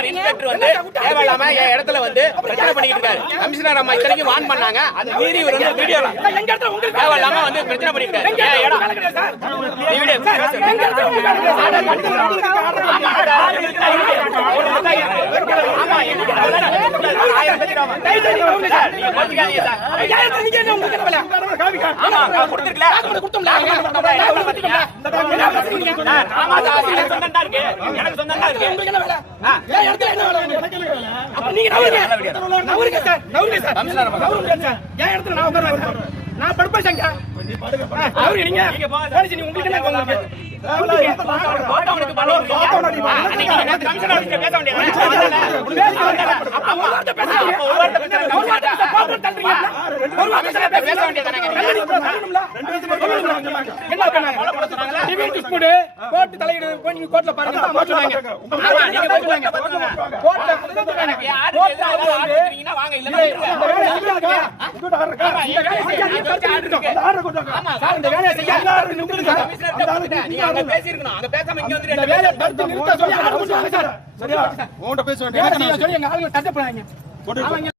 Sir inspector வந்து தேவையில்லாம என் இடத்துல வந்து பிரச்சனை பண்ணிட்டு இருக்காரு. கமிஷனர் அம்மா இத்தனைக்கும் வார்ன் பண்ணாங்க. அது மீறி இவர் வந்து வீடியோல தேவையில்லாம வந்து பிரச்சனை பண்ணிட்டு இருக்காரு. நான் படுப்பேன் கோர்ட் தலையிடு கோர்ட்ல பாருங்க பேசிருக்கணும். அங்க பேசாம இங்க வந்து வேலையை தடுத்து நிறுத்த சொல்லி சரியா உன்கிட்ட பேச வேண்டிய